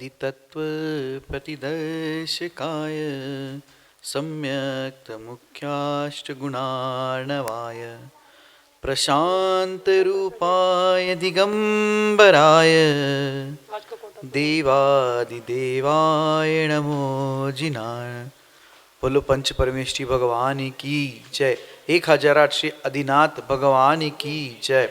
अधितत्त्वप्रतिदर्शकाय सम्यक्तमुख्याष्टगुणार्णवाय प्रशान्तरूपाय दिगम्बराय देवादिदेवाय नमो जिनाय। बोलो पंच परमेष्ठी भगवान की जय। 1008 श्री आदिनाथ भगवान की जय।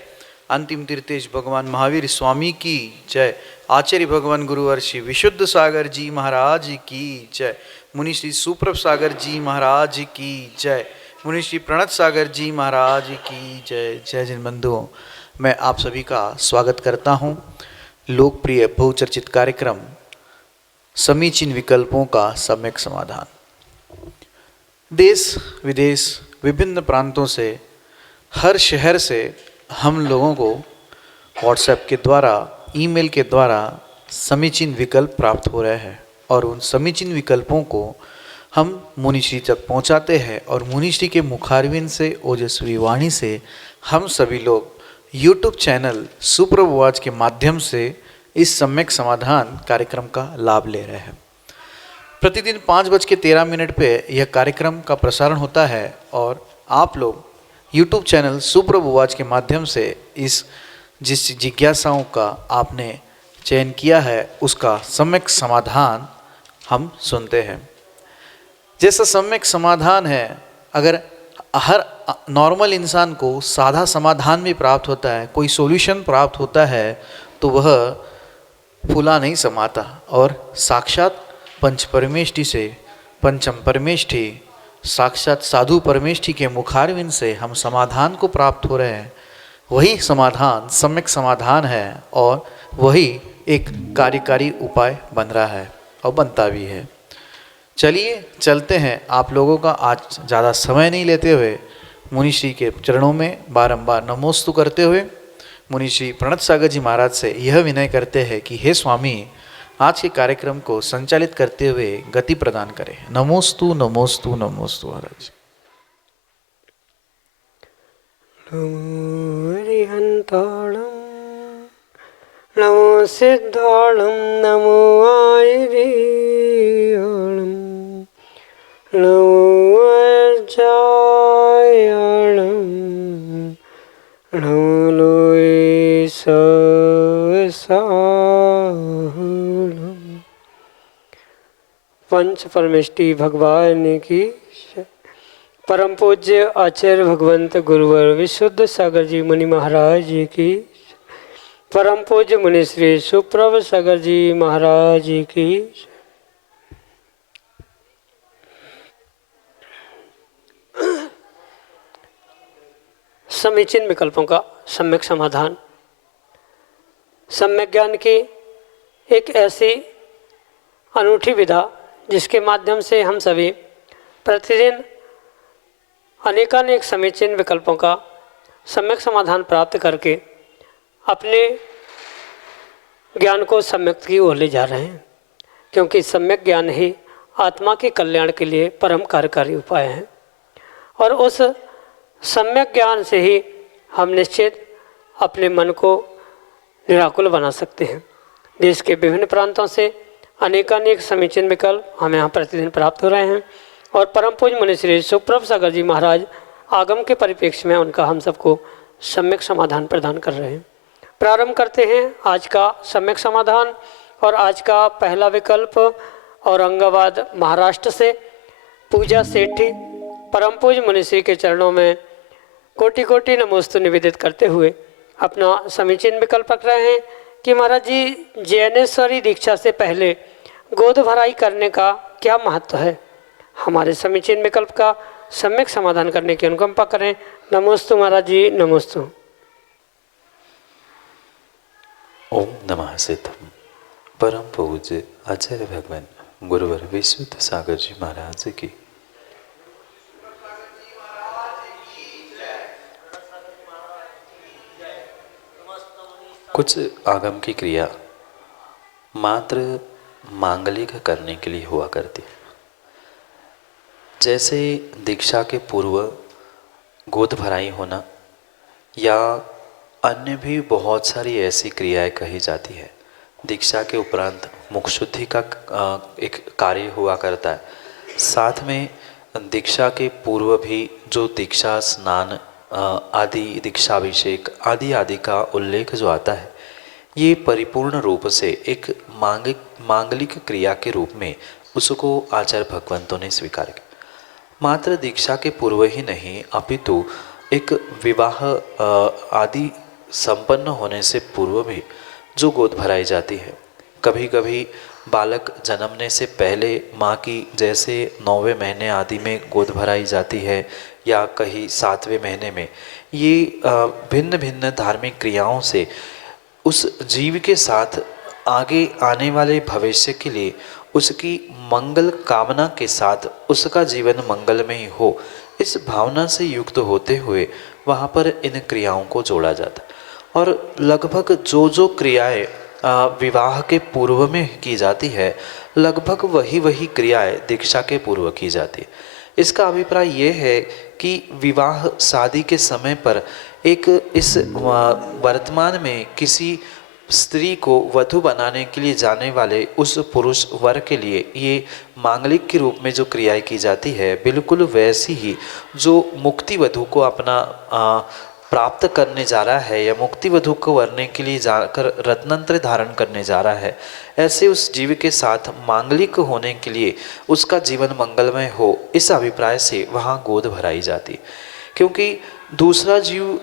अंतिम तीर्थेश भगवान महावीर स्वामी की जय। आचार्य भगवान गुरुवर्षि विशुद्ध सागर जी महाराज की जय। मुनि श्री सुप्रभ सागर जी महाराज की जय। मुनि श्री प्रणत सागर जी महाराज की जय। जय जिन बंधुओं, मैं आप सभी का स्वागत करता हूं लोकप्रिय बहुचर्चित कार्यक्रम समीचीन विकल्पों का सम्यक समाधान। देश विदेश विभिन्न प्रांतों से, हर शहर से हम लोगों को व्हाट्सएप के द्वारा, ईमेल के द्वारा समीचीन विकल्प प्राप्त हो रहे हैं और उन समीचीन विकल्पों को हम मुनिश्री तक पहुंचाते हैं और मुनिश्री के मुखारविंद से, ओजस्वी वाणी से हम सभी लोग यूट्यूब चैनल सुप्रभुवाच के माध्यम से इस सम्यक समाधान कार्यक्रम का लाभ ले रहे हैं। प्रतिदिन 5:13 पे यह कार्यक्रम का प्रसारण होता है और आप लोग यूट्यूब चैनल सुप्रभुवाच के माध्यम से जिस जिज्ञासाओं का आपने चयन किया है उसका सम्यक समाधान हम सुनते हैं। जैसा सम्यक समाधान है, अगर हर नॉर्मल इंसान को साधा समाधान भी प्राप्त होता है, कोई सॉल्यूशन प्राप्त होता है, तो वह फूला नहीं समाता और साक्षात पंच परमेष्ठी से, पंचम परमेष्ठी साक्षात साधु परमेष्ठी के मुखारविंद से हम समाधान को प्राप्त हो रहे हैं। वही समाधान सम्यक समाधान है और वही एक कार्यकारी उपाय बन रहा है और बनता भी है। चलिए चलते हैं। आप लोगों का आज ज़्यादा समय नहीं लेते हुए मुनिश्री के चरणों में बारंबार नमोस्तु करते हुए मुनिश्री प्रणत सागर जी महाराज से यह विनय करते हैं कि हे स्वामी, आज के कार्यक्रम को संचालित करते हुए गति प्रदान करें। नमोस्तु नमोस्तु नमोस्तु महाराज। नमो हरिहंताणं नमो सिद्धाणं नमो आयरियाणं नमो अजायाणं नमो लोय सहसाहणं। पंच परमेष्ठी भगवान की परम पूज्य आचार्य भगवंत गुरुवर विशुद्ध सागर जी मुनि महाराज जी की, परम पूज्य मुनि श्री सुप्रभ सागर जी महाराज जी की। समीचीन विकल्पों का सम्यक समाधान। सम्यक ज्ञान की एक ऐसी अनूठी विधा जिसके माध्यम से हम सभी प्रतिदिन अनेकानेक समीचीन विकल्पों का सम्यक समाधान प्राप्त करके अपने ज्ञान को सम्यक की ओर ले जा रहे हैं, क्योंकि सम्यक ज्ञान ही आत्मा के कल्याण के लिए परम कार्यकारी उपाय है और उस सम्यक ज्ञान से ही हम निश्चित अपने मन को निराकुल बना सकते हैं। देश के विभिन्न प्रांतों से अनेकानेक समीचीन विकल्प हमें यहाँ प्रतिदिन प्राप्त हो रहे हैं और परम पूज्य मुनि श्री सुप्रभ सागर जी महाराज आगम के परिप्रेक्ष्य में उनका हम सबको सम्यक समाधान प्रदान कर रहे हैं। प्रारंभ करते हैं आज का सम्यक समाधान और आज का पहला विकल्प औरंगाबाद महाराष्ट्र से पूजा सेठी परम पूज्य मुनि श्री के चरणों में कोटि कोटि नमोस्तु निवेदित करते हुए अपना समीचीन विकल्प रख रहे हैं कि महाराज जी, जैनेश्वरी दीक्षा से पहले गोद भराई करने का क्या महत्व है। हमारे समीचीन विकल्प का सम्यक समाधान करने की अनुकंपा करें। नमोस्तु महाराज जी, नमोस्तु। ओम नमः सिद्धम। परम पूज्य आचार्य भगवान गुरुवर विशुद्ध सागर जी महाराज की। कुछ आगम की क्रिया मात्र मांगलिक करने के लिए हुआ करती है। जैसे दीक्षा के पूर्व गोद भराई होना या अन्य भी बहुत सारी ऐसी क्रियाएं कही जाती है दीक्षा के उपरांत मुख शुद्धि का एक कार्य हुआ करता है। साथ में दीक्षा के पूर्व भी जो दीक्षा स्नान आदि दीक्षाभिषेक आदि आदि का उल्लेख जो आता है, ये परिपूर्ण रूप से एक मांगलिक क्रिया के रूप में उसको आचार्य भगवंतों ने स्वीकार किया। मात्र दीक्षा के पूर्व ही नहीं अपितु एक विवाह आदि संपन्न होने से पूर्व भी जो गोद भराई जाती है। कभी कभी बालक जन्मने से पहले माँ की जैसे 9वें महीने आदि में गोद भराई जाती है या कहीं 7वें महीने में, ये भिन्न भिन्न धार्मिक क्रियाओं से उस जीव के साथ आगे आने वाले भविष्य के लिए उसकी मंगल कामना के साथ उसका जीवन मंगलमय हो, इस भावना से युक्त होते हुए वहाँ पर इन क्रियाओं को जोड़ा जाता है। और लगभग जो क्रियाएं विवाह के पूर्व में की जाती है, लगभग वही क्रियाएं दीक्षा के पूर्व की जाती है। इसका अभिप्राय ये है कि विवाह शादी के समय पर एक इस वर्तमान में किसी स्त्री को वधू बनाने के लिए जाने वाले उस पुरुष वर के लिए ये मांगलिक के रूप में जो क्रियाएं की जाती है, बिल्कुल वैसी ही जो मुक्ति वधू को अपना प्राप्त करने जा रहा है या मुक्ति वधू को वरने के लिए जाकर रत्नंत्र धारण करने जा रहा है, ऐसे उस जीव के साथ मांगलिक होने के लिए उसका जीवन मंगलमय हो, इस अभिप्राय से वहाँ गोद भराई जाती है। क्योंकि दूसरा जीव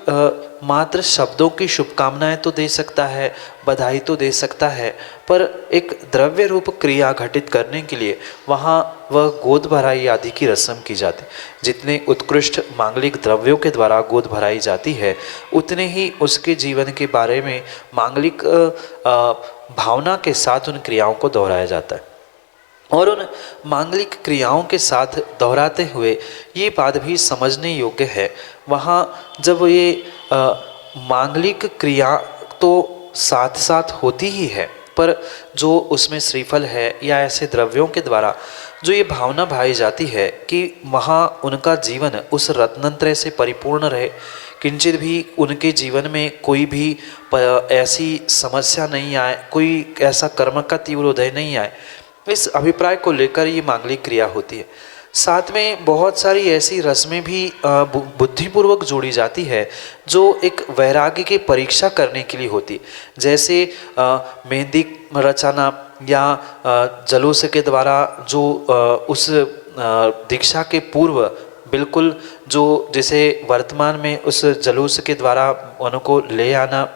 मात्र शब्दों की शुभकामनाएं तो दे सकता है, बधाई तो दे सकता है, पर एक द्रव्य रूप क्रिया घटित करने के लिए वहाँ वह गोद भराई आदि की रस्म की जाती। जितने उत्कृष्ट मांगलिक द्रव्यों के द्वारा गोद भराई जाती है, उतने ही उसके जीवन के बारे में मांगलिक भावना के साथ उन क्रियाओं को दोहराया जाता है। और उन मांगलिक क्रियाओं के साथ दोहराते हुए ये बात भी समझने योग्य है, वहाँ जब ये मांगलिक क्रिया तो साथ साथ होती ही है, पर जो उसमें श्रीफल है या ऐसे द्रव्यों के द्वारा जो ये भावना भाई जाती है कि वहाँ उनका जीवन उस रत्नत्रय से परिपूर्ण रहे, किंचित भी उनके जीवन में कोई भी ऐसी समस्या नहीं आए, कोई ऐसा कर्म का तीव्र उदय नहीं आए, इस अभिप्राय को लेकर ये मांगलिक क्रिया होती है। साथ में बहुत सारी ऐसी रस्में भी बुद्धिपूर्वक जोड़ी जाती है जो एक वैराग्य की परीक्षा करने के लिए होती, जैसे मेहंदी रचाना या जलूस के द्वारा जो उस दीक्षा के पूर्व बिल्कुल जो जैसे वर्तमान में उस जलूस के द्वारा उनको ले आना,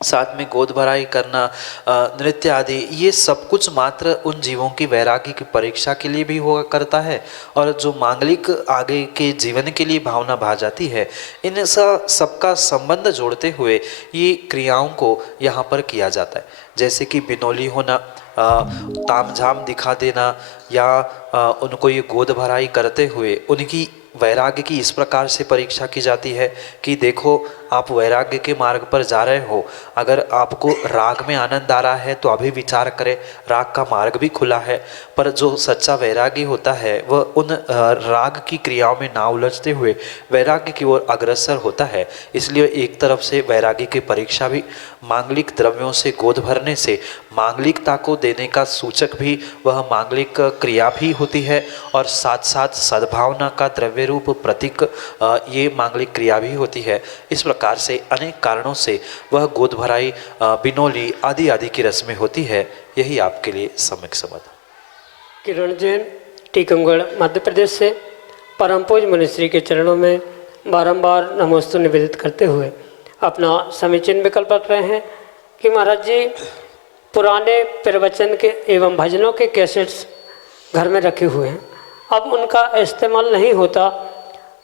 साथ में गोद भराई करना, नृत्य आदि, ये सब कुछ मात्र उन जीवों की वैराग्य की परीक्षा के लिए भी हुआ करता है। और जो मांगलिक आगे के जीवन के लिए भावना भा जाती है, इन सबका संबंध जोड़ते हुए ये क्रियाओं को यहाँ पर किया जाता है। जैसे कि बिनौली होना, तामझाम दिखा देना या उनको ये गोद भराई करते हुए उनकी वैराग्य की इस प्रकार से परीक्षा की जाती है कि देखो आप वैराग्य के मार्ग पर जा रहे हो, अगर आपको राग में आनंद आ रहा है तो अभी विचार करें, राग का मार्ग भी खुला है। पर जो सच्चा वैरागी होता है वह उन राग की क्रियाओं में ना उलझते हुए वैराग्य की ओर अग्रसर होता है। इसलिए एक तरफ से वैरागी की परीक्षा भी मांगलिक द्रव्यों से गोद भरने से मांगलिकता को देने का सूचक भी वह मांगलिक क्रिया भी होती है, और साथ साथ सद्भावना का द्रव्य रूप प्रतीक ये मांगलिक क्रिया भी होती है। इस प्रकार से अनेक कारणों से वह गोद भराई, बिनौली आदि आदि की रस्में होती है। यही आपके लिए सम्यक समझ। किरण जैन, टीकमगढ़, मध्य प्रदेश से परम पूज्य मुनिश्री के चरणों में बारंबार नमोस्तु निवेदित करते हुए अपना समीचीन विकल्प रख रहे हैं कि महाराज जी पुराने प्रवचन के एवं भजनों के कैसेट्स घर में रखे हुए हैं, अब उनका इस्तेमाल नहीं होता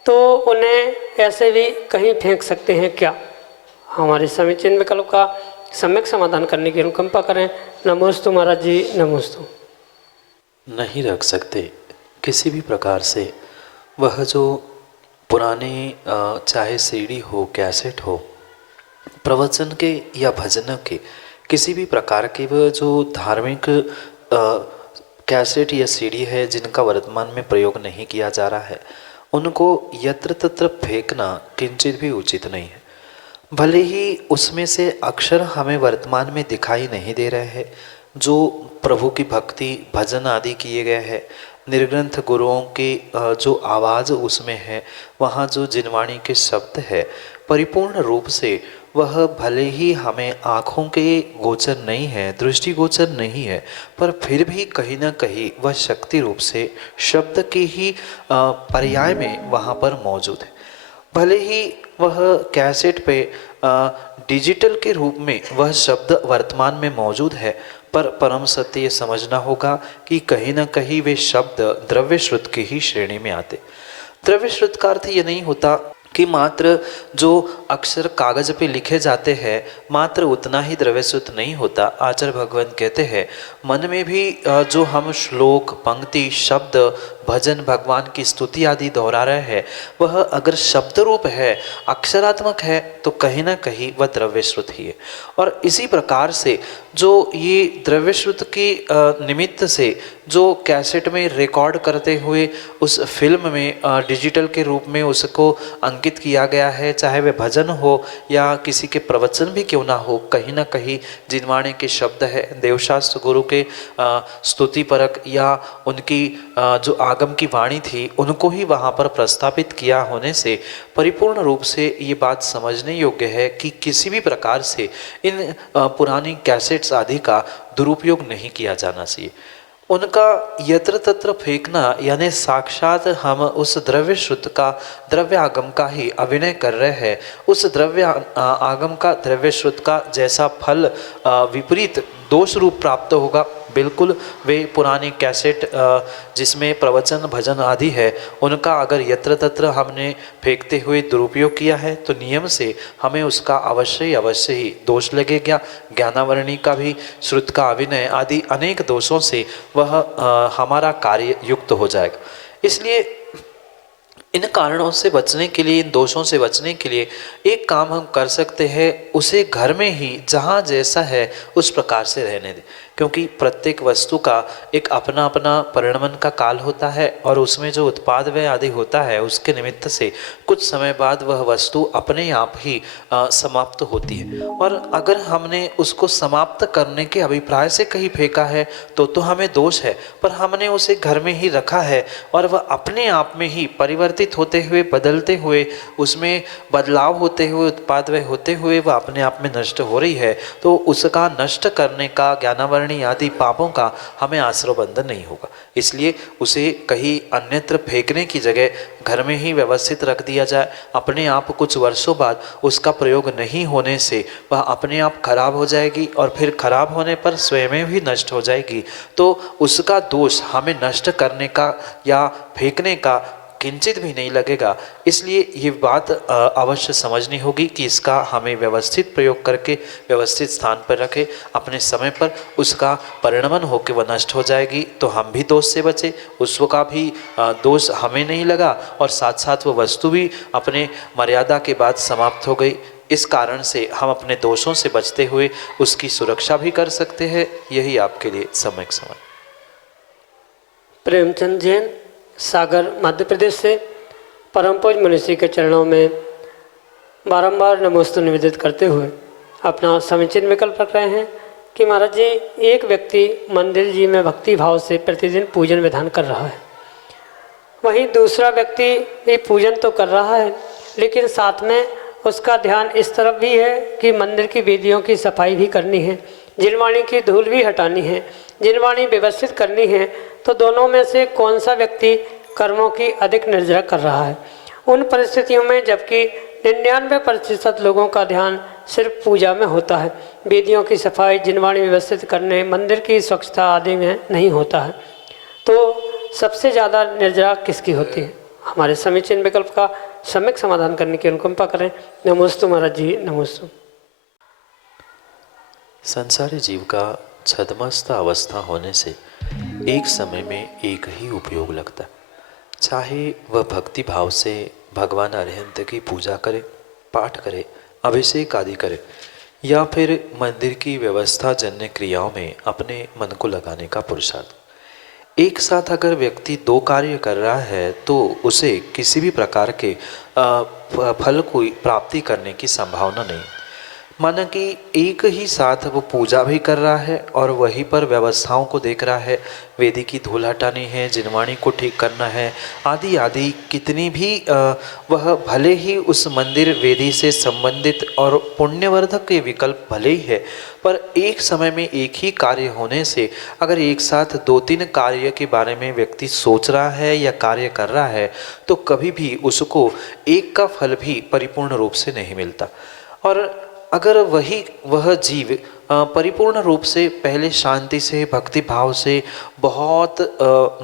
तो उन्हें ऐसे भी कहीं फेंक सकते हैं क्या? हमारे समीचीन विकल्प का सम्यक समाधान करने की अनुकंपा करें। नमोस्तु महाराज जी, नमोस्तु। नहीं रख सकते किसी भी प्रकार से। वह जो पुराने चाहे सीडी हो, कैसेट हो, प्रवचन के या भजन के किसी भी प्रकार के वह जो धार्मिक कैसेट या सीडी है जिनका वर्तमान में प्रयोग नहीं किया जा रहा है, उनको यत्र तत्र फेंकना किंचित भी उचित नहीं है। भले ही उसमें से अक्षर हमें वर्तमान में दिखाई नहीं दे रहे हैं, जो प्रभु की भक्ति भजन आदि किए गए हैं, निर्ग्रंथ गुरुओं की जो आवाज़ उसमें है, वहाँ जो जिनवाणी के शब्द है, परिपूर्ण रूप से वह भले ही हमें आँखों के गोचर नहीं है, दृष्टि गोचर नहीं है, पर फिर भी कहीं ना कहीं वह शक्ति रूप से शब्द के ही पर्याय में वहाँ पर मौजूद है। भले ही वह कैसेट पे डिजिटल के रूप में वह शब्द वर्तमान में मौजूद है, पर परम सत्य ये समझना होगा कि कहीं ना कहीं वे शब्द द्रव्य श्रुत की ही श्रेणी में आते। द्रव्य श्रुत का अर्थ ये नहीं होता कि मात्र जो अक्षर कागज पे लिखे जाते हैं मात्र उतना ही द्रव्यश्रुत नहीं होता। आचार्य भगवान कहते हैं मन में भी जो हम श्लोक, पंक्ति, शब्द, भजन, भगवान की स्तुति आदि दोहरा रहे हैं, वह अगर शब्द रूप है, अक्षरात्मक है, तो कहीं ना कहीं वह द्रव्यश्रुत ही है। और इसी प्रकार से जो ये द्रव्यश्रुत की निमित्त से जो कैसेट में रिकॉर्ड करते हुए उस फिल्म में डिजिटल के रूप में उसको अंकित किया गया है, चाहे वह भजन हो या किसी के प्रवचन भी क्यों ना हो, कहीं ना कहीं जिनवाणी के शब्द है, देवशास्त्र गुरु के स्तुति परक या उनकी जो आगम की वाणी थी, उनको ही वहाँ पर प्रस्थापित किया होने से परिपूर्ण रूप से ये बात समझने योग्य है कि किसी भी प्रकार से इन पुरानी कैसेट्स आदि का दुरुपयोग नहीं किया जाना चाहिए। उनका यत्र तत्र फेंकना यानी साक्षात हम उस द्रव्य श्रुत का, द्रव्य आगम का ही अभिनय कर रहे हैं। उस द्रव्य आगम का, द्रव्य श्रुत का जैसा फल विपरीत दोष रूप प्राप्त होगा, बिल्कुल वे पुरानी कैसेट जिसमें प्रवचन भजन आदि है, उनका अगर यत्र तत्र हमने फेंकते हुए दुरुपयोग किया है तो नियम से हमें उसका अवश्य ही दोष लगेगा। ज्ञानावरणी का भी, श्रुत का अभिनय आदि अनेक दोषों से वह हमारा कार्य युक्त हो जाएगा। इसलिए इन कारणों से बचने के लिए, इन दोषों से बचने के लिए एक काम हम कर सकते हैं, उसे घर में ही जहाँ जैसा है उस प्रकार से रहने दें, क्योंकि प्रत्येक वस्तु का एक अपना अपना परिणमन का काल होता है और उसमें जो उत्पाद व्यय आदि होता है उसके निमित्त से कुछ समय बाद वह वस्तु अपने आप ही समाप्त होती है। और अगर हमने उसको समाप्त करने के अभिप्राय से कहीं फेंका है तो हमें दोष है, पर हमने उसे घर में ही रखा है और वह अपने आप में ही परिवर्तित होते हुए, बदलते हुए, उसमें बदलाव होते हुए, उत्पाद व्यय होते हुए वह अपने आप में नष्ट हो रही है, तो उसका नष्ट करने का, ज्ञानावरणी आदि पापों का हमें आश्रय बंधन नहीं होगा। इसलिए उसे कहीं अन्यत्र फेंकने की जगह घर में ही व्यवस्थित रख दिया जाए। अपने आप कुछ वर्षों बाद उसका प्रयोग नहीं होने से वह अपने आप खराब हो जाएगी और फिर खराब होने पर स्वयं भी नष्ट हो जाएगी, तो उसका दोष हमें नष्ट करने का या फेंकने का किंचित भी नहीं लगेगा। इसलिए ये बात अवश्य समझनी होगी कि इसका हमें व्यवस्थित प्रयोग करके व्यवस्थित स्थान पर रखें, अपने समय पर उसका परिणमन होकर वह नष्ट हो जाएगी तो हम भी दोष से बचे, उसका भी दोष हमें नहीं लगा और साथ साथ वह वस्तु भी अपने मर्यादा के बाद समाप्त हो गई। इस कारण से हम अपने दोषों से बचते हुए उसकी सुरक्षा भी कर सकते हैं। यही आपके लिए सम्यक समझ। प्रेमचंद जैन, सागर, मध्य प्रदेश से परम पूज्य मनीषी के चरणों में बारंबार नमोस्तु निवेदित करते हुए अपना समीचीन विकल्प रख रहे हैं कि महाराज जी, एक व्यक्ति मंदिर जी में भक्ति भाव से प्रतिदिन पूजन विधान कर रहा है, वहीं दूसरा व्यक्ति भी पूजन तो कर रहा है, लेकिन साथ में उसका ध्यान इस तरफ भी है कि मंदिर की वेदियों की सफाई भी करनी है, जिनवाणी की धूल भी हटानी है, जिनवाणी व्यवस्थित करनी है। तो दोनों में से कौन सा व्यक्ति कर्मों की अधिक निर्जरा कर रहा है? उन परिस्थितियों में जबकि 99% लोगों का ध्यान सिर्फ पूजा में होता है, वेदियों की सफाई, जिनवाणी व्यवस्थित करने, मंदिर की स्वच्छता आदि में नहीं होता है, तो सबसे ज़्यादा निर्जरा किसकी होती है? हमारे समीचीन विकल्प का सम्यक समाधान करने की अनुकंपा करें। नमोस्तु महाराज जी, नमोस्तु। संसारी जीव का छद्मस्त अवस्था होने से एक समय में एक ही उपयोग लगता है, चाहे वह भक्ति भाव से भगवान अरिहंत की पूजा करे, पाठ करे, अभिषेक आदि करे, या फिर मंदिर की व्यवस्था जन्य क्रियाओं में अपने मन को लगाने का पुरुषार्थ। एक साथ अगर व्यक्ति दो कार्य कर रहा है तो उसे किसी भी प्रकार के फल को प्राप्ति करने की संभावना नहीं। माना कि एक ही साथ वो पूजा भी कर रहा है और वहीं पर व्यवस्थाओं को देख रहा है, वेदी की धूल हटानी है, जिनवाणी को ठीक करना है, आदि आदि कितनी भी वह भले ही उस मंदिर वेदी से संबंधित और पुण्यवर्धक के विकल्प भले ही है, पर एक समय में एक ही कार्य होने से अगर एक साथ दो तीन कार्य के बारे में व्यक्ति सोच रहा है या कार्य कर रहा है तो कभी भी उसको एक का फल भी परिपूर्ण रूप से नहीं मिलता। और अगर वह जीव परिपूर्ण रूप से पहले शांति से भक्ति भाव से बहुत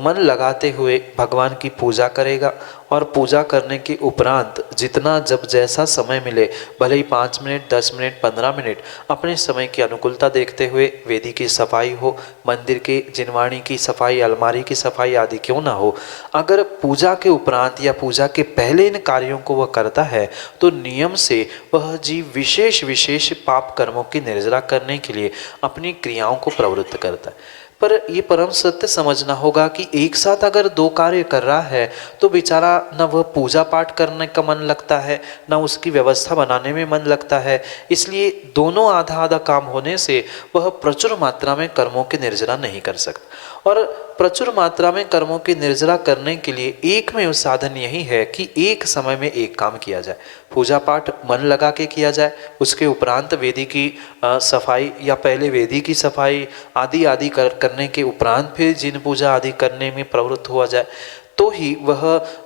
मन लगाते हुए भगवान की पूजा करेगा और पूजा करने के उपरांत जितना जब जैसा समय मिले, भले ही 5 मिनट 10 मिनट 15 मिनट अपने समय की अनुकूलता देखते हुए वेदी की सफाई हो, मंदिर के जिनवाणी की सफाई, अलमारी की सफाई आदि क्यों ना हो, अगर पूजा के उपरांत या पूजा के पहले इन कार्यों को वह करता है तो नियम से वह जीव विशेष विशेष पाप कर्मों की निर्जरा करने के लिए अपनी क्रियाओं को प्रवृत्त करता है। पर ये परम सत्य समझना होगा कि एक साथ अगर दो कार्य कर रहा है तो बेचारा न वह पूजा पाठ करने का मन लगता है, न उसकी व्यवस्था बनाने में मन लगता है। इसलिए दोनों आधा आधा काम होने से वह प्रचुर मात्रा में कर्मों की निर्जरा नहीं कर सकता। और प्रचुर मात्रा में कर्मों की निर्जरा करने के लिए एकमेव साधन यही है कि एक समय में एक काम किया जाए, पूजा पाठ मन लगा के किया जाए, उसके उपरांत वेदी की सफाई या पहले वेदी की सफाई आदि आदि करने के उपरांत फिर जिन पूजा आदि करने में प्रवृत्त हुआ जाए, तो ही वह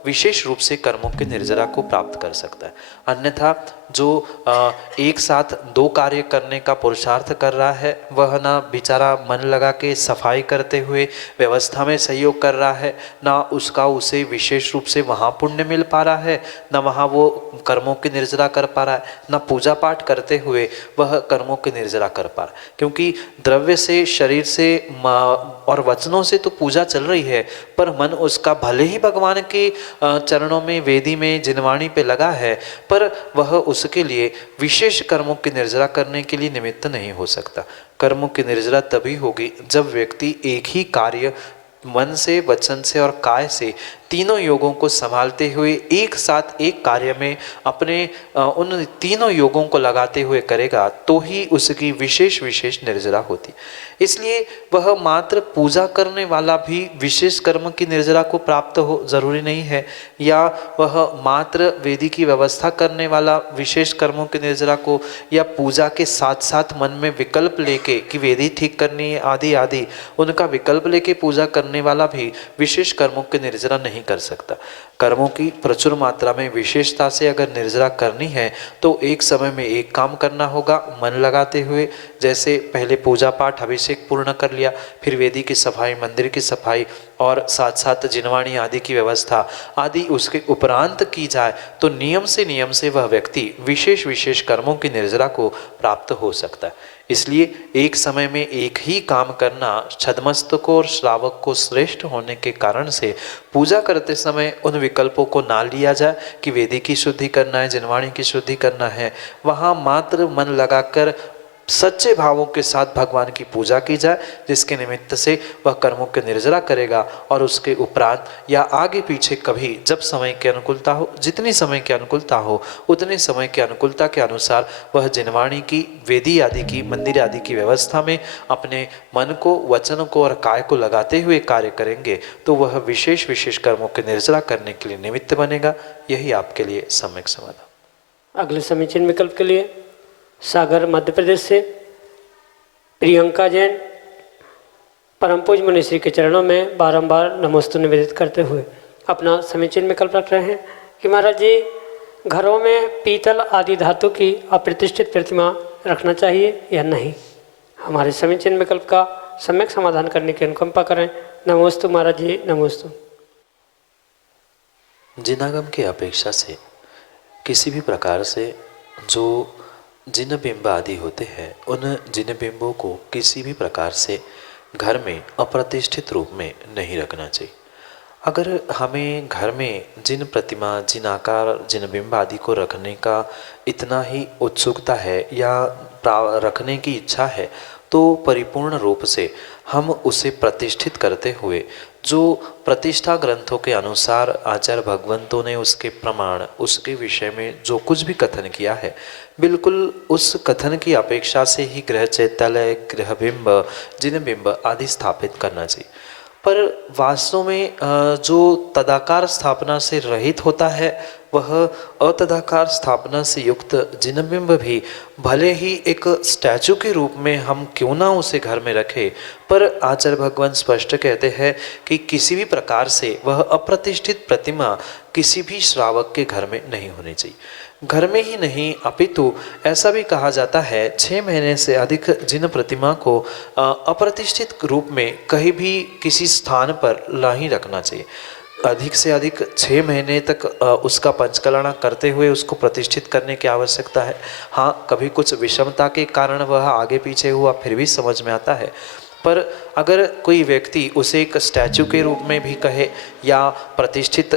विशेष रूप से कर्मों की निर्जरा को प्राप्त कर सकता है। अन्यथा जो एक साथ दो कार्य करने का पुरुषार्थ कर रहा है वह ना बेचारा मन लगा के सफाई करते हुए व्यवस्था में सहयोग कर रहा है, ना उसका उसे विशेष रूप से वहाँ पुण्य मिल पा रहा है, ना वहाँ वो कर्मों की निर्जरा कर पा रहा है, ना पूजा पाठ करते हुए वह कर्मों की निर्जरा कर पा रहा है। क्योंकि द्रव्य से, शरीर से और वचनों से तो पूजा चल रही है, पर मन उसका भले ही भगवान के चरणों में, वेदी में, जिनवाणी पे लगा है, पर वह उसके लिए विशेष कर्मों की निर्जरा करने के लिए निमित्त नहीं हो सकता। कर्मों की निर्जरा तभी होगी जब व्यक्ति एक ही कार्य मन से, वचन से और काय से तीनों योगों को संभालते हुए एक साथ एक कार्य में अपने उन तीनों योगों को लगाते हुए करेगा तो ही उसकी विशेष विशेष निर्जरा होती। इसलिए वह मात्र पूजा करने वाला भी विशेष कर्म की निर्जरा को प्राप्त हो जरूरी नहीं है, या वह मात्र वेदी की व्यवस्था करने वाला विशेष कर्मों की निर्जरा को, या पूजा के साथ साथ मन में विकल्प लेके कि वेदी ठीक करनी है आदि आदि उनका विकल्प लेके पूजा करने वाला भी विशेष कर्मों की निर्जरा नहीं कर सकता। कर्मों की प्रचुर मात्रा में विशेषता से अगर निर्जरा करनी है तो एक समय में एक काम करना होगा मन लगाते हुए। जैसे पहले पूजा पाठ अभिषेक पूर्ण कर लिया, फिर वेदी की सफाई, मंदिर की सफाई और साथ साथ जिनवाणी आदि की व्यवस्था आदि उसके उपरांत की जाए तो नियम से वह व्यक्ति विशेष विशेष कर्मों की निर्जरा को प्राप्त हो सकता है। इसलिए एक समय में एक ही काम करना छदमस्तक और श्रावक को श्रेष्ठ होने के कारण से पूजा करते समय उन विकल्पों को ना लिया जाए कि वेदी की शुद्धि करना है, जिनवाणी की शुद्धि करना है। वहाँ मात्र मन लगाकर सच्चे भावों के साथ भगवान की पूजा की जाए, जिसके निमित्त से वह कर्मों की निर्जरा करेगा और उसके उपरांत या आगे पीछे कभी जब समय की अनुकूलता हो, जितनी समय की अनुकूलता हो उतने समय की अनुकूलता के अनुसार वह जिनवाणी की, वेदी आदि की, मंदिर आदि की व्यवस्था में अपने मन को, वचन को और काय को लगाते हुए कार्य करेंगे तो वह विशेष विशेष कर्मों की निर्जरा करने के लिए निमित्त बनेगा। यही आपके लिए सम्यक समाधान। अगले समीचीन विकल्प के लिए सागर मध्य प्रदेश से प्रियंका जैन परम पूज्य मुनिश्री के चरणों में बारंबार नमोस्तु निवेदित करते हुए अपना समीचीन विकल्प रख रहे हैं कि महाराज जी, घरों में पीतल आदि धातु की अप्रतिष्ठित प्रतिमा रखना चाहिए या नहीं। हमारे समीचीन विकल्प का सम्यक समाधान करने की अनुकंपा करें। नमोस्तु महाराज जी, नमोस्तु। जिनागम की अपेक्षा से किसी भी प्रकार से जो जिन बिंब आदि होते हैं उन जिन बिंबों को किसी भी प्रकार से घर में अप्रतिष्ठित रूप में नहीं रखना चाहिए। अगर हमें घर में जिन प्रतिमा, जिन आकार, जिन बिंब आदि को रखने का इतना ही उत्सुकता है या रखने की इच्छा है तो परिपूर्ण रूप से हम उसे प्रतिष्ठित करते हुए जो प्रतिष्ठा ग्रंथों के अनुसार आचार्य भगवंतों ने उसके प्रमाण, उसके विषय में जो कुछ भी कथन किया है, बिल्कुल उस कथन की अपेक्षा से ही ग्रह चैत्यालय, ग्रहबिंब, जिनबिंब आदि स्थापित करना चाहिए। पर वास्तव में जो तदाकार स्थापना से रहित होता है, वह अतदाकार स्थापना से युक्त जिनबिंब भी भले ही एक स्टैचू के रूप में हम क्यों ना उसे घर में रखें, पर आचार्य भगवान स्पष्ट कहते हैं कि किसी भी प्रकार से वह अप्रतिष्ठित प्रतिमा किसी भी श्रावक के घर में नहीं होनी चाहिए। घर में ही नहीं अपितु ऐसा भी कहा जाता है 6 महीने से अधिक जिन प्रतिमा को अप्रतिष्ठित रूप में कहीं भी किसी स्थान पर नहीं रखना चाहिए। अधिक से अधिक 6 महीने तक उसका पंचकलना करते हुए उसको प्रतिष्ठित करने की आवश्यकता है। हाँ, कभी कुछ विषमता के कारण वह आगे पीछे हुआ फिर भी समझ में आता है, पर अगर कोई व्यक्ति उसे एक स्टैचू के रूप में भी कहे या प्रतिष्ठित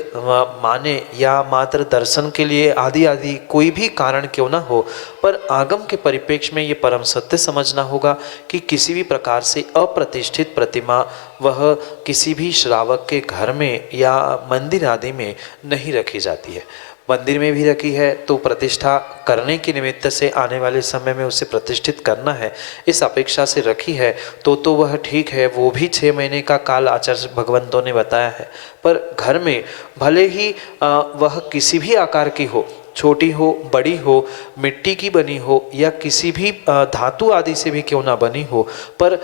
माने या मात्र दर्शन के लिए आदि आदि कोई भी कारण क्यों ना हो, पर आगम के परिप्रेक्ष्य में ये परम सत्य समझना होगा कि किसी भी प्रकार से अप्रतिष्ठित प्रतिमा वह किसी भी श्रावक के घर में या मंदिर आदि में नहीं रखी जाती है। मंदिर में भी रखी है तो प्रतिष्ठा करने के निमित्त से आने वाले समय में उसे प्रतिष्ठित करना है, इस अपेक्षा से रखी है तो वह ठीक है, वो भी 6 महीने का काल आचार्य भगवंतों ने बताया है। पर घर में भले ही वह किसी भी आकार की हो, छोटी हो, बड़ी हो, मिट्टी की बनी हो या किसी भी धातु आदि से भी क्यों ना बनी हो, पर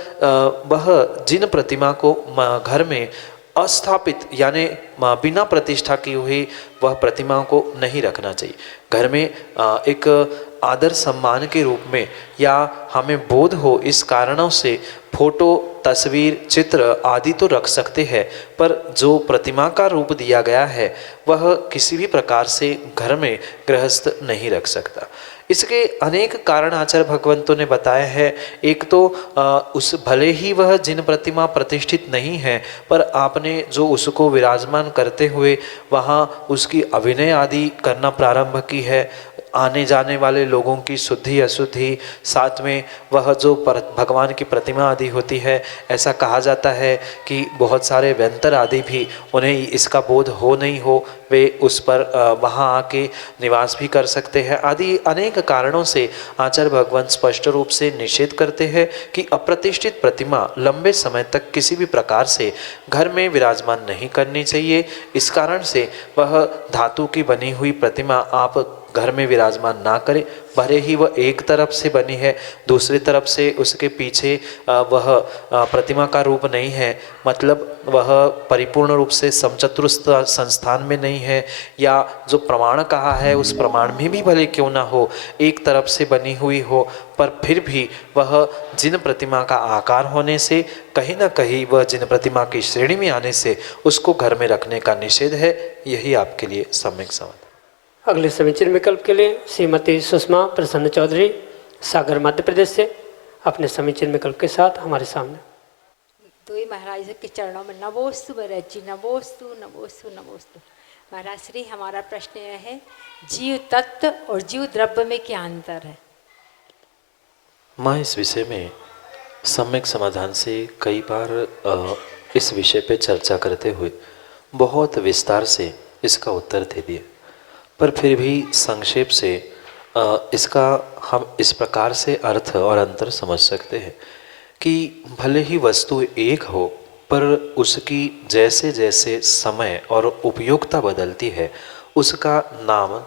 वह जिन प्रतिमा को घर में अस्थापित यानी बिना प्रतिष्ठा की हुई वह प्रतिमाओं को नहीं रखना चाहिए। घर में एक आदर सम्मान के रूप में या हमें बोध हो इस कारणों से फोटो, तस्वीर, चित्र आदि तो रख सकते हैं, पर जो प्रतिमा का रूप दिया गया है वह किसी भी प्रकार से घर में गृहस्थ नहीं रख सकता। इसके अनेक कारण आचार्य भगवंतों ने बताए हैं। एक तो उस भले ही वह जिन प्रतिमा प्रतिष्ठित नहीं है, पर आपने जो उसको विराजमान करते हुए वहाँ उसकी अभिनय आदि करना प्रारंभ की है, आने जाने वाले लोगों की शुद्धि अशुद्धि, साथ में वह जो भगवान की प्रतिमा आदि होती है, ऐसा कहा जाता है कि बहुत सारे व्यंतर आदि भी उन्हें इसका बोध हो नहीं हो, वे उस पर वहाँ आके निवास भी कर सकते हैं आदि अनेक कारणों से आचार्य भगवान स्पष्ट रूप से निषेध करते हैं कि अप्रतिष्ठित प्रतिमा लंबे समय तक किसी भी प्रकार से घर में विराजमान नहीं करनी चाहिए। इस कारण से वह धातु की बनी हुई प्रतिमा आप घर में विराजमान ना करें, भले ही वह एक तरफ से बनी है, दूसरी तरफ से उसके पीछे वह प्रतिमा का रूप नहीं है, मतलब वह परिपूर्ण रूप से समचतुरस्थ संस्थान में नहीं है, या जो प्रमाण कहा है उस प्रमाण में भी भले क्यों ना हो, एक तरफ से बनी हुई हो, पर फिर भी वह जिन प्रतिमा का आकार होने से कहीं ना कहीं वह जिन प्रतिमा की श्रेणी में आने से उसको घर में रखने का निषेध है। यही आपके लिए सम्यक समाधान। अगले समीचीन विकल्प के लिए श्रीमती सुषमा प्रसन्न चौधरी, सागर, मध्य प्रदेश से अपने समीचीन विकल्प के साथ हमारे सामने। तो ही महाराज के चरणों में नमोस्तु भरत जी, नमोस्तु नमोस्तु नमोस्तु। महाराज श्री, हमारा प्रश्न यह है, जीव तत्व और जीव द्रव्य में क्या अंतर है? मैं इस विषय में सम्यक समाधान से कई बार इस विषय पे चर्चा करते हुए बहुत विस्तार से इसका उत्तर दे दिए, पर फिर भी संक्षेप से इसका हम इस प्रकार से अर्थ और अंतर समझ सकते हैं कि भले ही वस्तु एक हो, पर उसकी जैसे जैसे समय और उपयोगिता बदलती है, उसका नाम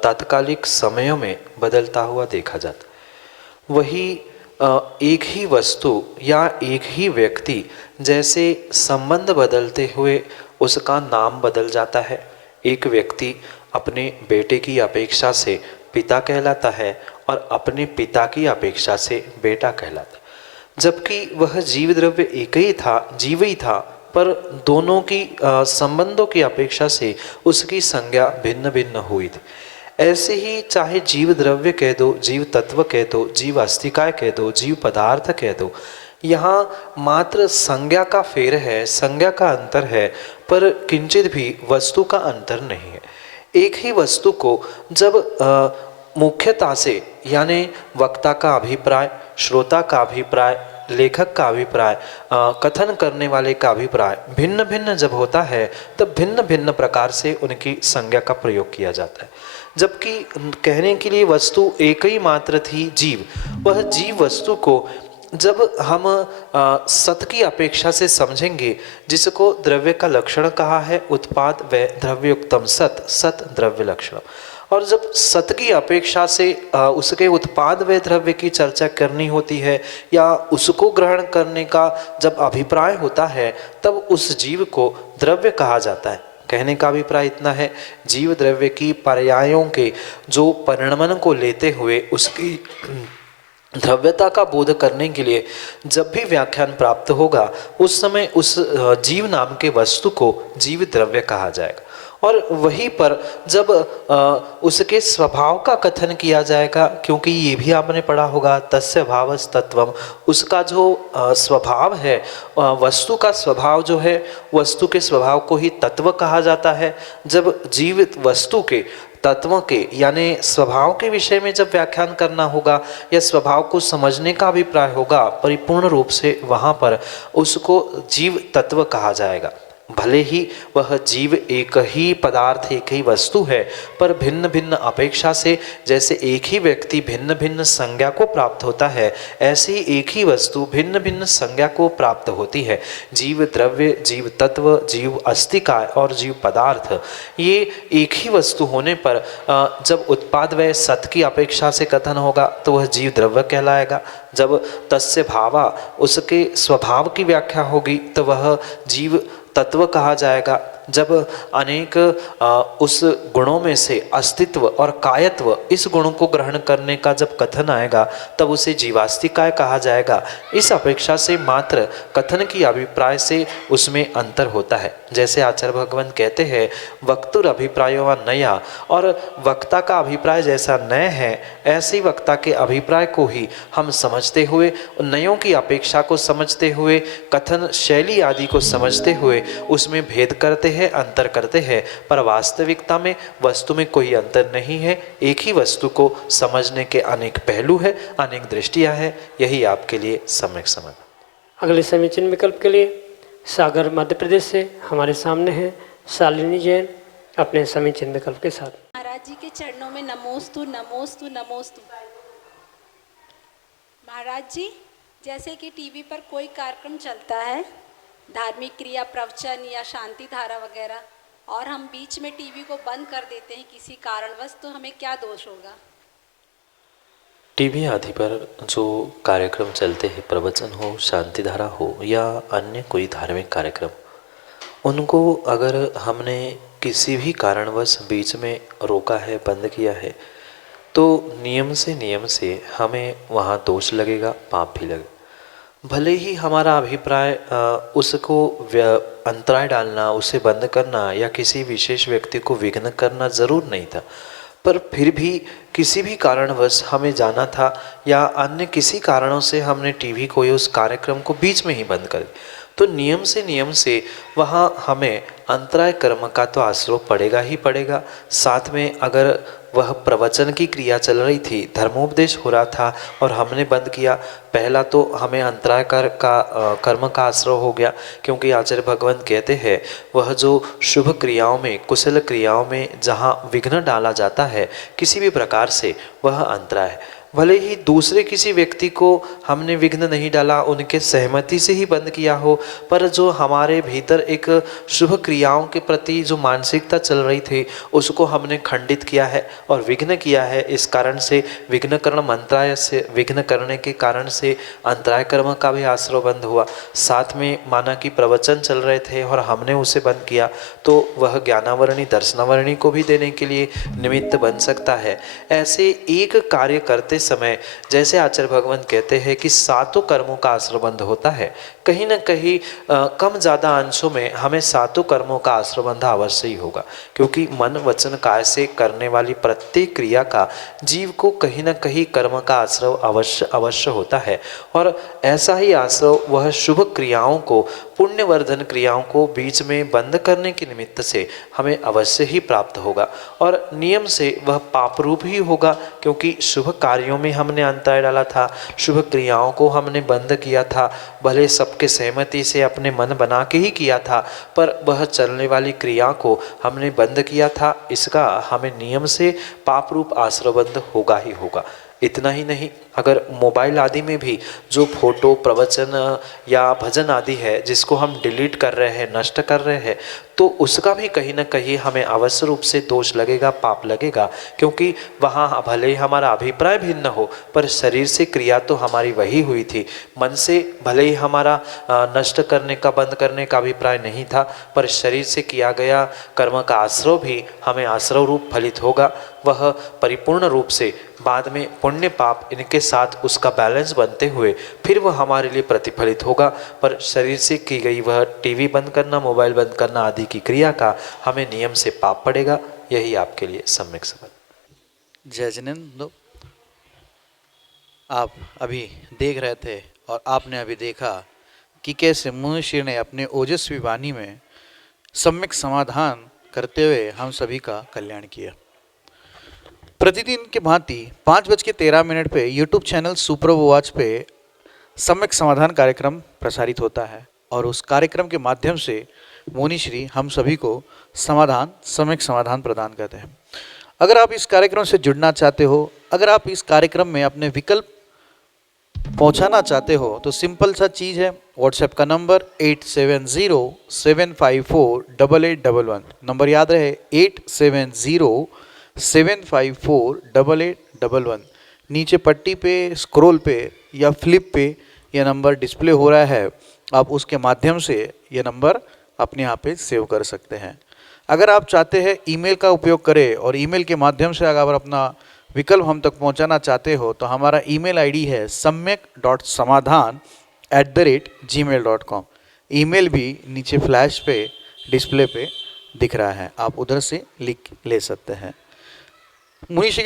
तात्कालिक समयों में बदलता हुआ देखा जाता है। वही एक ही वस्तु या एक ही व्यक्ति जैसे संबंध बदलते हुए उसका नाम बदल जाता है। एक व्यक्ति अपने बेटे की अपेक्षा से पिता कहलाता है और अपने पिता की अपेक्षा से बेटा कहलाता है, जबकि वह जीव द्रव्य एक ही था, जीव ही था, पर दोनों की संबंधों की अपेक्षा से उसकी संज्ञा भिन्न भिन्न हुई थी। ऐसे ही चाहे जीव द्रव्य कह दो, जीव तत्व कह दो, जीव अस्तिकाय कह दो, जीव पदार्थ कह दो, यहाँ मात्र संज्ञा का फेर है, संज्ञा का अंतर है, पर किंचित भी वस्तु का अंतर नहीं है। एक ही वस्तु को जब मुख्यता से यानी वक्ता का अभिप्राय, श्रोता का अभिप्राय लेखक का अभिप्राय, कथन करने वाले का अभिप्राय भिन्न भिन्न जब होता है तब भिन्न भिन्न प्रकार से उनकी संज्ञा का प्रयोग किया जाता है। जबकि कहने के लिए वस्तु एक ही मात्र थी, जीव। वह जीव वस्तु को जब हम सत की अपेक्षा से समझेंगे, जिसको द्रव्य का लक्षण कहा है, उत्पाद व द्रव्योक्तम सत, सत द्रव्य लक्षण, और जब सत की अपेक्षा से उसके उत्पाद व द्रव्य की चर्चा करनी होती है या उसको ग्रहण करने का जब अभिप्राय होता है, तब उस जीव को द्रव्य कहा जाता है। कहने का अभिप्राय इतना है, जीव द्रव्य की पर्यायों के जो परिणमन को लेते हुए उसकी द्रव्यता का बोध करने के लिए जब भी व्याख्यान प्राप्त होगा, उस समय उस जीव नाम के वस्तु को जीव द्रव्य कहा जाएगा। और वहीं पर जब उसके स्वभाव का कथन किया जाएगा, क्योंकि ये भी आपने पढ़ा होगा, तस्य भावस् तत्वम, उसका जो स्वभाव है, वस्तु का स्वभाव जो है, वस्तु के स्वभाव को ही तत्व कहा जाता है। जब जीवित वस्तु के तत्वों के यानी स्वभाव के विषय में जब व्याख्यान करना होगा या स्वभाव को समझने का अभिप्राय होगा परिपूर्ण रूप से, वहाँ पर उसको जीव तत्व कहा जाएगा। भले ही वह जीव एक ही पदार्थ, एक ही वस्तु है, पर भिन्न भिन्न अपेक्षा से, जैसे एक ही व्यक्ति भिन्न भिन्न संज्ञा को प्राप्त होता है, ऐसे ही एक ही वस्तु भिन्न भिन्न संज्ञा को प्राप्त होती है। जीव द्रव्य, जीव तत्व, जीव अस्तिकाय और जीव पदार्थ, ये एक ही वस्तु होने पर जब उत्पाद व सत की अपेक्षा से कथन होगा तो वह जीव द्रव्य कहलाएगा। जब तस्य भावा, उसके स्वभाव की व्याख्या होगी तो वह जीव तत्व कहा जाएगा। जब अनेक उस गुणों में से अस्तित्व और कायत्व, इस गुणों को ग्रहण करने का जब कथन आएगा तब उसे जीवास्तिकाय कहा जाएगा। इस अपेक्षा से मात्र कथन की अभिप्राय से उसमें अंतर होता है। जैसे आचार्य भगवान कहते हैं, वक्तुर अभिप्रायो व नया, और वक्ता का अभिप्राय जैसा नय है, ऐसे ही वक्ता के अभिप्राय को ही हम समझते हुए, नयों की अपेक्षा को समझते हुए, कथन शैली आदि को समझते हुए उसमें भेद करते हैं, अंतर करते हैं, पर वास्तविकता में वस्तु में कोई अंतर नहीं है। एक ही वस्तु को समझने के अनेक पहलू है, अनेक दृष्टियां हैं। यही आपके लिए सम्यक समझ। अगले समीचीन विकल्प के लिए सागर मध्य प्रदेश से हमारे सामने हैं शालिनी जैन अपने समीचीन विकल्प के साथ। महाराज जी के चरणों में नमोस्तु नमोस्तु नमोस्तु। महाराज जी, जैसे कि टीवी पर कोई कार्यक्रम चलता है, धार्मिक क्रिया, प्रवचन या शांति धारा वगैरह, और हम बीच में टीवी को बंद कर देते हैं किसी कारणवश, तो हमें क्या दोष होगा? टीवी आदि पर जो कार्यक्रम चलते हैं, प्रवचन हो, शांति धारा हो या अन्य कोई धार्मिक कार्यक्रम, उनको अगर हमने किसी भी कारणवश बीच में रोका है, बंद किया है, तो नियम से हमें वहाँ दोष लगेगा, पाप भी लगेगा। भले ही हमारा अभिप्राय उसको अंतराय डालना, उसे बंद करना या किसी विशेष व्यक्ति को विघ्न करना जरूर नहीं था, पर फिर भी किसी भी कारणवश हमें जाना था या अन्य किसी कारणों से हमने टीवी को या उस कार्यक्रम को बीच में ही बंद कर दिया, तो नियम से वहाँ हमें अंतराय कर्म का तो आश्रय पड़ेगा ही पड़ेगा। साथ में अगर वह प्रवचन की क्रिया चल रही थी, धर्मोपदेश हो रहा था और हमने बंद किया, पहला तो हमें अंतराय कर्म का आश्रय हो गया, क्योंकि आचार्य भगवान कहते हैं वह जो शुभ क्रियाओं में, कुशल क्रियाओं में जहाँ विघ्न डाला जाता है किसी भी प्रकार से, वह अंतराय है। भले ही दूसरे किसी व्यक्ति को हमने विघ्न नहीं डाला, उनके सहमति से ही बंद किया हो, पर जो हमारे भीतर एक शुभ क्रियाओं के प्रति जो मानसिकता चल रही थी उसको हमने खंडित किया है और विघ्न किया है। इस कारण से विघ्न कर्म अंतराय से, विघ्न करने के कारण से अंतराय कर्म का भी आश्रय बंद हुआ। साथ में माना कि प्रवचन चल रहे थे और हमने उसे बंद किया, तो वह ज्ञानावरणी दर्शनावरणी को भी देने के लिए निमित्त बन सकता है। ऐसे एक कार्य करते समय जैसे आचार्य भगवान कहते हैं कि सातों कर्मों का आश्रय बंध होता है, कहीं न कहीं कम ज़्यादा अंशों में हमें सातों कर्मों का आश्रय बंध अवश्य ही होगा, क्योंकि मन वचन काय से करने वाली प्रत्येक क्रिया का जीव को कहीं न कहीं कर्म का आश्रय अवश्य होता है। और ऐसा ही आश्रय वह शुभ क्रियाओं को, पुण्यवर्धन क्रियाओं को बीच में बंद करने के निमित्त से हमें अवश्य ही प्राप्त होगा और नियम से वह पाप रूप ही होगा, क्योंकि शुभ कार्यों कार्यों में हमने अंतर डाला था, शुभ क्रियाओं को हमने बंद किया था, भले सबके सहमति से अपने मन बना के ही किया था, पर वह चलने वाली क्रिया को हमने बंद किया था, इसका हमें नियम से पाप रूप आश्रयबंध होगा ही होगा। इतना ही नहीं, अगर मोबाइल आदि में भी जो फोटो, प्रवचन या भजन आदि है जिसको हम डिलीट कर रहे हैं, नष्ट कर रहे हैं, तो उसका भी कहीं ना कहीं हमें अवश्य रूप से दोष लगेगा, पाप लगेगा, क्योंकि वहाँ भले ही हमारा अभिप्राय भिन्न हो, पर शरीर से क्रिया तो हमारी वही हुई थी। मन से भले ही हमारा नष्ट करने का, बंद करने का अभिप्राय नहीं था, पर शरीर से किया गया कर्म का आश्रव भी हमें आश्रव रूप फलित होगा। वह परिपूर्ण रूप से बाद में पुण्य पाप इनके साथ उसका बैलेंस बनते हुए फिर वह हमारे लिए प्रतिफलित होगा। पर शरीर से की गई वह टीवी बंद करना, मोबाइल बंद करना आदि की क्रिया का हमें नियम से पाप पड़ेगा। यही आपके लिए सम्यक समझ। जय जिनेंद्र, आप अभी देख रहे थे और आपने अभी देखा कि कैसे मुनिश्री ने अपने ओजस्वी वाणी में सम्यक समाधान करते हुए हम सभी का कल्याण किया। प्रतिदिन की भांति 5:13 पे यूट्यूब चैनल सुप्रभ वाच पे सम्यक समाधान कार्यक्रम प्रसारित होता है और उस कार्यक्रम के माध्यम से मुनिश्री हम सभी को सम्यक समाधान प्रदान करते हैं। अगर आप इस कार्यक्रम से जुड़ना चाहते हो, अगर आप इस कार्यक्रम में अपने विकल्प पहुंचाना चाहते हो, तो सिंपल सा चीज़ है, व्हाट्सएप का नंबर 8707548811, नंबर याद रहे 8707548811। नीचे पट्टी पे, स्क्रॉल पे या फ्लिप पे यह नंबर डिस्प्ले हो रहा है, आप उसके माध्यम से यह नंबर अपने यहाँ पे सेव कर सकते हैं। अगर आप चाहते हैं ईमेल का उपयोग करें और ईमेल के माध्यम से अगर अपना विकल्प हम तक पहुंचाना चाहते हो, तो हमारा ईमेल आईडी है samyak.samadhan@gmail.com। ईमेल भी नीचे फ्लैश पे, डिस्प्ले पे दिख रहा है, आप उधर से लिख ले सकते हैं। मुनिश्री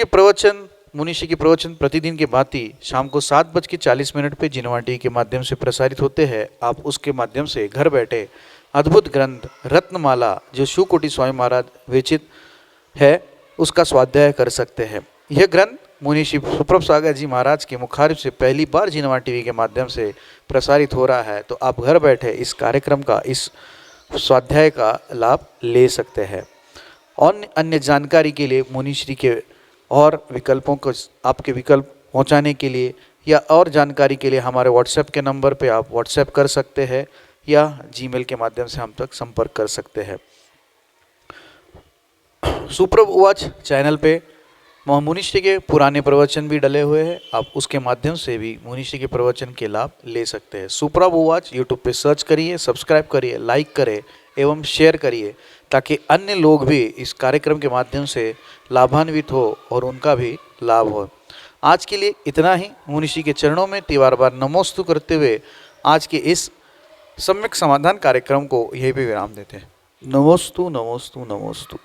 के प्रवचन प्रतिदिन की भांति शाम को 7:40 पे जिनवा टीवी के माध्यम से प्रसारित होते हैं। आप उसके माध्यम से घर बैठे अद्भुत ग्रंथ रत्नमाला जो शिवकोटि स्वामी महाराज विरचित है उसका स्वाध्याय कर सकते हैं। यह ग्रंथ मुनिश्री सुप्रभ सागर जी महाराज के मुखारबिन से पहली बार जिनवा टीवी के माध्यम से प्रसारित हो रहा है, तो आप घर बैठे इस कार्यक्रम का, इस स्वाध्याय का लाभ ले सकते हैं। और अन्य जानकारी के लिए मुनिश्री के और विकल्पों को, आपके विकल्प पहुंचाने के लिए या और जानकारी के लिए हमारे व्हाट्सएप के नंबर पे आप व्हाट्सएप कर सकते हैं या जीमेल के माध्यम से हम तक संपर्क कर सकते हैं। सुप्रभ वाच चैनल पे मुनिश्री के पुराने प्रवचन भी डले हुए हैं, आप उसके माध्यम से भी मुनिश्री के प्रवचन के लाभ ले सकते हैं। सुप्रभ वाच यूट्यूब पे सर्च करिए, सब्सक्राइब करिए, लाइक करें एवं शेयर करिए, ताकि अन्य लोग भी इस कार्यक्रम के माध्यम से लाभान्वित हो और उनका भी लाभ हो। आज के लिए इतना ही। मुनिश्री के चरणों में तिवार बार नमोस्तु करते हुए आज के इस सम्यक समाधान कार्यक्रम को यही भी विराम देते हैं। नमोस्तु नमोस्तु नमोस्तु।